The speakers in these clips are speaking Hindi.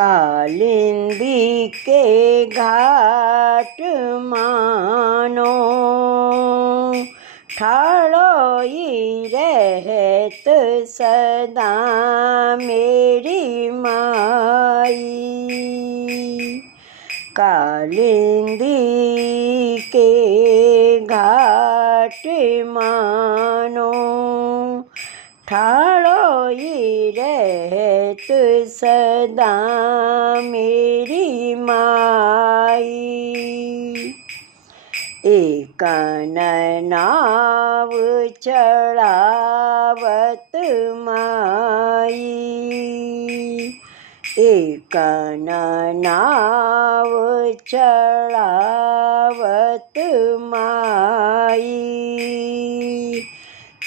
कालिंदी के घाट मानो ठाड़ोई रहत सदा मेरी माई। कालिंदी के घाट मानो ठाड़ोई रहत सदा मेरी माई। एक नाव चढ़ावत माई, एक नाव चढ़ावत माई।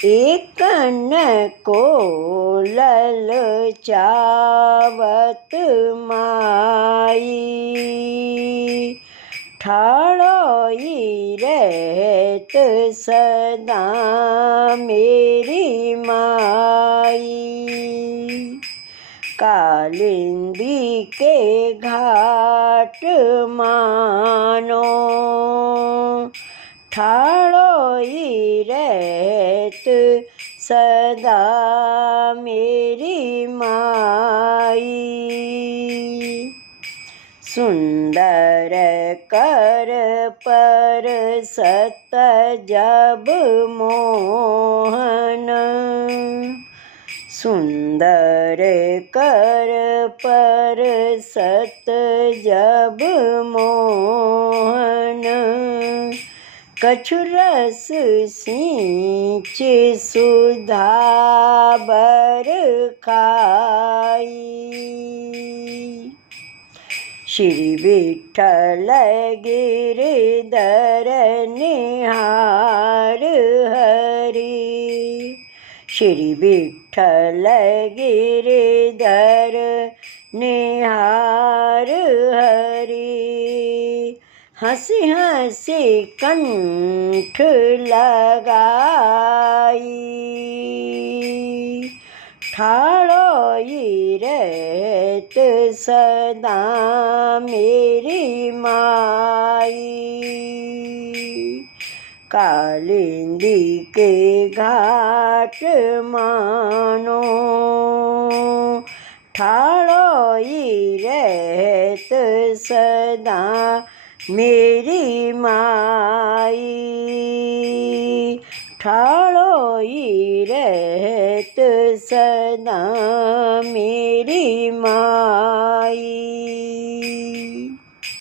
एक को ललचावत माई। ठाड़ोई रहत सदा मेरी माई। कालिंदी के घाट मानो ठाड़ोई रहत सदा मेरी माई। सुंदर कर पर सत जब मोहन, सुंदर कर पर सत जब मोहन। कछु रस सींच सुधा बर खाई। श्री विठ्ठल गिरधर निहार हरि। श्री विठ्ठल गिरधर निहार हरि। हंसी हंसी कंठ लगाई। ठाड़ोई रहत सदा मेरी माई। कालिंदी के घाट मानो ठाड़ोई रहत सदा मेरी माई। ठाड़ोई रहत सदा मेरी माई।